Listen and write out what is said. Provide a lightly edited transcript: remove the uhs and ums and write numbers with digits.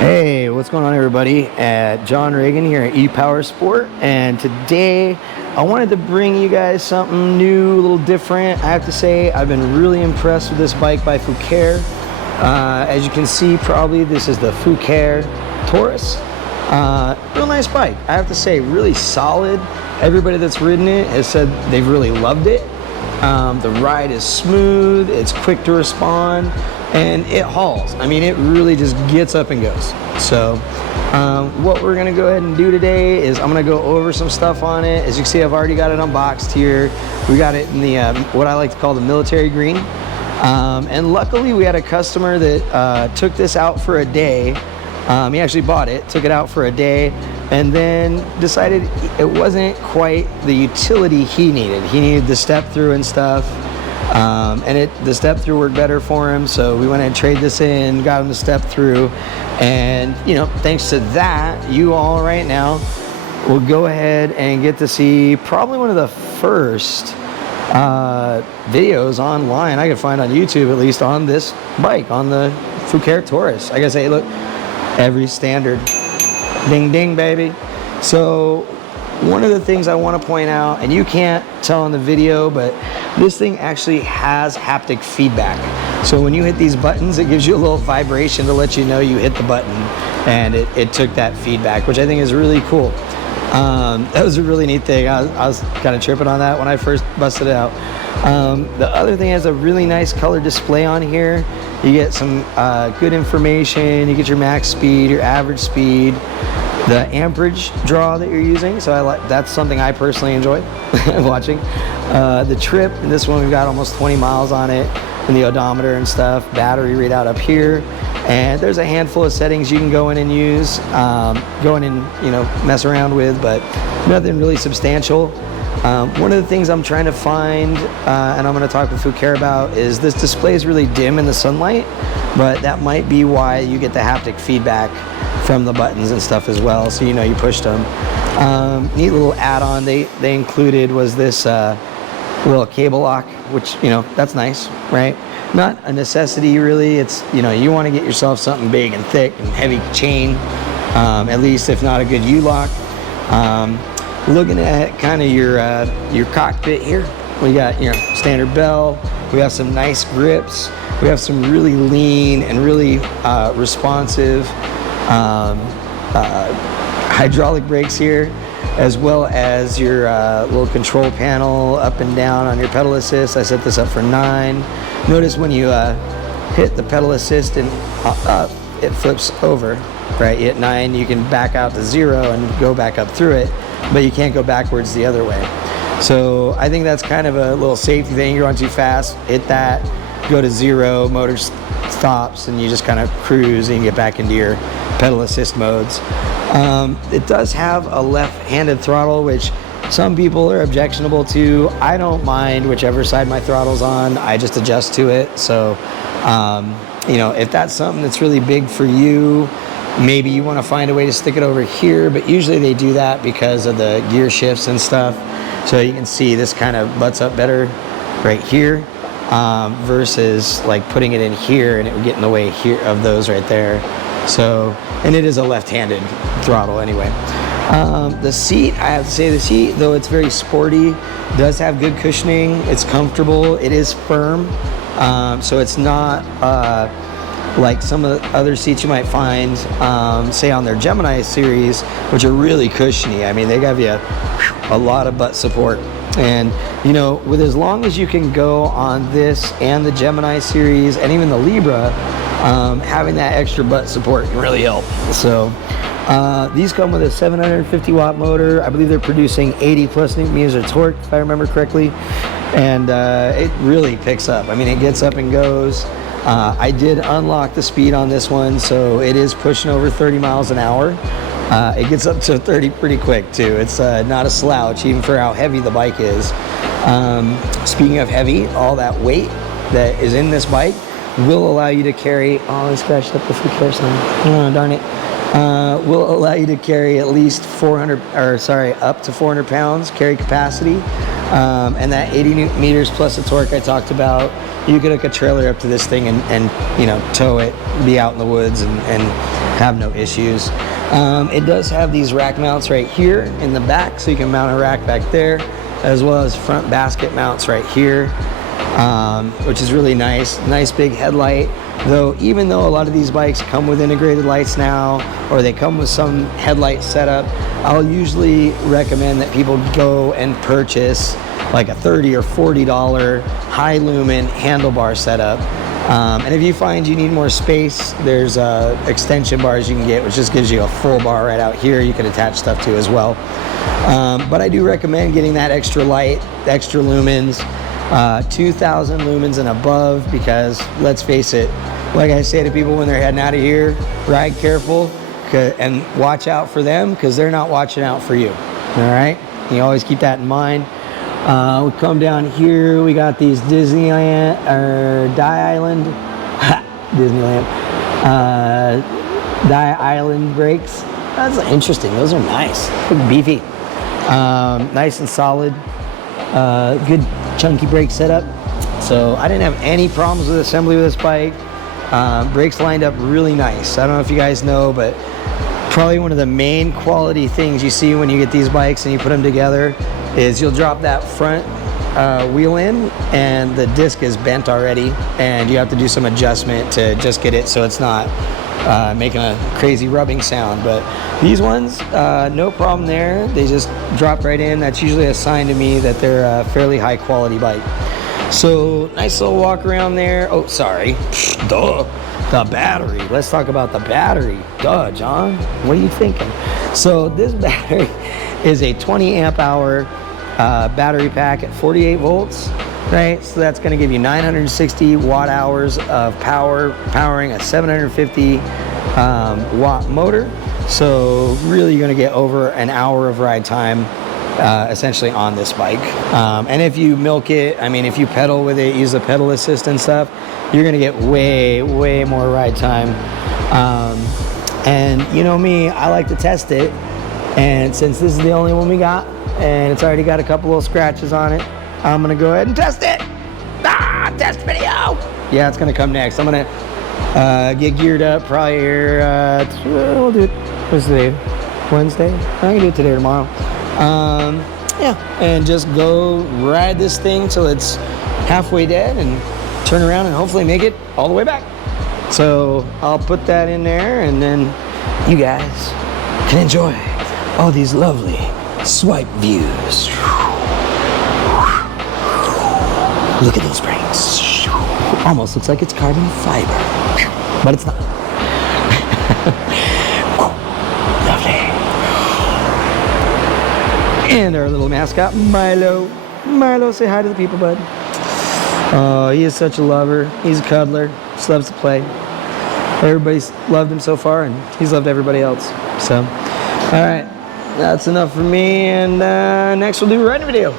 Hey, what's going on, everybody? John Reagan here at E-Powersport, and today I wanted to bring you guys something new, a little different. I have to say, I've been really impressed with this bike by Fucare. As you can see, probably this is the Fucare Taurus. Real nice bike. I have to say, really solid. Everybody that's ridden it has said they've really loved it. The ride is smooth, it's quick to respond, and it hauls. I mean, it really just gets up and goes. So what we're gonna go ahead and do today is I'm gonna go over some stuff on it. As you can see, I've already got it unboxed here. We got it in the what I like to call the military green. And luckily we had a customer that took this out for a day. He actually bought it, took it out for a day, and then decided it wasn't quite the utility he needed. He needed the step through and stuff. And the step through worked better for him, so we went and traded this in, got him the step through, and you know, thanks to that, you all right now will go ahead and get to see probably one of the first videos online I could find on YouTube, at least on this bike, on the Fucare Taurus. I gotta say, look, every standard, ding ding baby. So one of the things I want to point out, and you can't tell in the video, but this thing actually has haptic feedback. So when you hit these buttons, it gives you a little vibration to let you know you hit the button, and it took that feedback, which I think is really cool. That was a really neat thing. I was kind of tripping on that when I first busted it out. The other thing has a really nice color display on here. You get some good information. You get your max speed, your average speed, the amperage draw that you're using. So that's something I personally enjoy watching. The trip, and this one we've got almost 20 miles on it, and the odometer and stuff. Battery readout up here, and there's a handful of settings you can go in and use, go in and mess around with, but nothing really substantial. One of the things I'm trying to find, and I'm going to talk with Fucare about, is this display is really dim in the sunlight, but that might be why you get the haptic feedback from the buttons and stuff as well, so you pushed them. Neat little add-on they included was this little cable lock, which that's nice, right? Not a necessity really. It's you want to get yourself something big and thick and heavy chain, at least if not a good U-lock. Looking at kind of your cockpit here, we got standard bell. We have some nice grips. We have some really lean and really responsive hydraulic brakes here, as well as your little control panel up and down on your pedal assist. I set this up for 9. Notice when you hit the pedal assist and up, it flips over, right? You hit 9, you can back out to 0 and go back up through it, but you can't go backwards the other way. So I think that's kind of a little safety thing. You're going too fast, hit that, go to 0, motor stops, and you just kind of cruise and you get back into your pedal assist modes. It does have a left-handed throttle, which some people are objectionable to. I don't mind whichever side my throttle's on. I just adjust to it. So if that's something that's really big for you, maybe you want to find a way to stick it over here, but usually they do that because of the gear shifts and stuff. So you can see this kind of butts up better right here, versus like putting it in here and it would get in the way here of those right there. So, and it is a left-handed throttle anyway. The seat, I have to say, the seat, though it's very sporty, does have good cushioning. It's comfortable. It is firm. So it's not like some of the other seats you might find, say on their Gemini series, which are really cushiony. I mean, they give you a lot of butt support. And with as long as you can go on this and the Gemini series and even the Libra, having that extra butt support can really help. So these come with a 750 watt motor. I believe they're producing 80 plus Newton meters of torque, if I remember correctly, and it really picks up. I mean, it gets up and goes. I did unlock the speed on this one, so it is pushing over 30 miles an hour. It gets up to 30 pretty quick too. It's not a slouch, even for how heavy the bike is. Speaking of heavy, all that weight that is in this bike will allow you to carry, I scratched up the Fucare sign. Oh, darn it. Will allow you to carry at least up to 400 pounds carry capacity. And that 80 Newton meters plus the torque I talked about, you could hook a trailer up to this thing and tow it, be out in the woods and have no issues. It does have these rack mounts right here in the back, so you can mount a rack back there, as well as front basket mounts right here, which is really nice. Nice big headlight. Though, even though a lot of these bikes come with integrated lights now, or they come with some headlight setup, I'll usually recommend that people go and purchase like a $30 or $40 high lumen handlebar setup. And if you find you need more space, there's extension bars you can get, which just gives you a full bar right out here you can attach stuff to as well. But I do recommend getting that extra light, extra lumens, 2,000 lumens and above, because let's face it, like I say to people when they're heading out of here, ride careful and watch out for them, because they're not watching out for you. All right, you always keep that in mind. We come down here, we got these Disneyland or Die Island Disneyland Die Island brakes. That's interesting. Those are nice, look beefy, nice and solid, good chunky brake setup. So I didn't have any problems with assembly with this bike. Brakes lined up really nice. I don't know if you guys know, but probably one of the main quality things you see when you get these bikes and you put them together is you'll drop that front wheel in and the disc is bent already, and you have to do some adjustment to just get it so it's not making a crazy rubbing sound. But these ones, no problem there. They just drop right in. That's usually a sign to me that they're a fairly high quality bike. So nice little walk around there. Oh, sorry. Duh. The battery. Let's talk about the battery. Duh, John. What are you thinking? So this battery is a 20 amp hour battery pack at 48 volts, right? So that's going to give you 960 watt hours of power, powering a 750 watt motor. So really you're going to get over an hour of ride time essentially on this bike. And if you milk it, I mean, if you pedal with it, use the pedal assist and stuff, you're going to get way more ride time. And you know me, I like to test it. And since this is the only one we got, and it's already got a couple little scratches on it, I'm gonna go ahead and test it. Test video. Yeah, it's gonna come next. I'm gonna get geared up probably here. We'll do it. What's today? Wednesday? I can do it today or tomorrow. Yeah, and just go ride this thing till it's halfway dead and turn around and hopefully make it all the way back. So I'll put that in there, and then you guys can enjoy all these lovely swipe views. Look at those brakes. Almost looks like it's carbon fiber, but it's not. Lovely. And our little mascot, Milo. Milo, say hi to the people, bud. Oh, he is such a lover. He's a cuddler. Just loves to play. Everybody's loved him so far, and he's loved everybody else. So, all right. That's enough for me, and next we'll do a riding video.